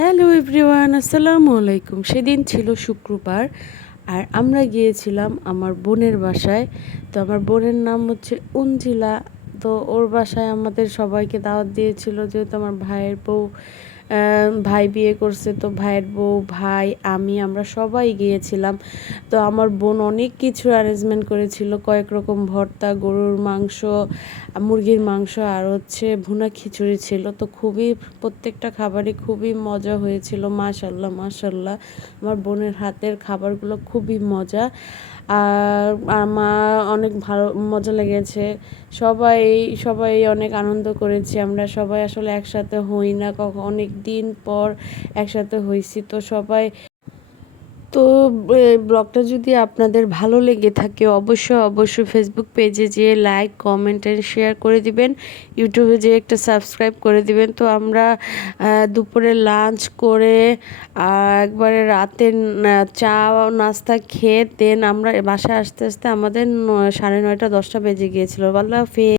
Hello everyone, আসসালামু আলাইকুম। সেদিন ছিল শুক্রবার আর আমরা গিয়েছিলাম আমার বোনের বাসায়। তো আমার বোনের নাম হচ্ছে অঞ্জিলা তো ওর বাসায় আমাদের সবাইকে দাওয়াত দিয়েছিল যেহেতু আমার ভাইয়ের বউ ভাই বিয়ে করছে, তো ভাইয়ের বউ, ভাই, আমি, আমরা সবাই গিয়েছিলাম। তো আমার বোন অনেক কিছু অ্যারেঞ্জমেন্ট করেছিল। কয়েক রকম ভর্তা, গরুর মাংস, মুরগির মাংস, আর হচ্ছে ভুনা খিচুড়ি ছিল। তো খুবই, প্রত্যেকটা খাবারই খুবই মজা হয়েছিল। মাশাল্লাহ মাশাল্লাহ। আমার বোনের হাতের খাবারগুলো খুবই মজা। আর আমার অনেক ভালো, মজা লেগেছে। সবাই সবাই অনেক আনন্দ করেছি। আমরা সবাই আসলে একসাথে হই না কখন অনেক দিন পর একসাথে হয়েছি তো সবাই, তো ব্লগটা যদি আপনাদের ভালো লেগে থাকে, অবশ্যই অবশ্যই ফেসবুক পেজে যেয়ে লাইক কমেন্ট অ্যান্ড শেয়ার করে দিবেন। ইউটিউবে যেয়ে একটা সাবস্ক্রাইব করে দিবেন। তো আমরা দুপুরে লাঞ্চ করে একবারে রাতে চা, নাস্তা খেয়ে দেন আমরা বাসায় আসতে আসতে আমাদের সাড়ে নয়টা, দশটা বেজে গিয়েছিল। আল্লাহ হাফেজ।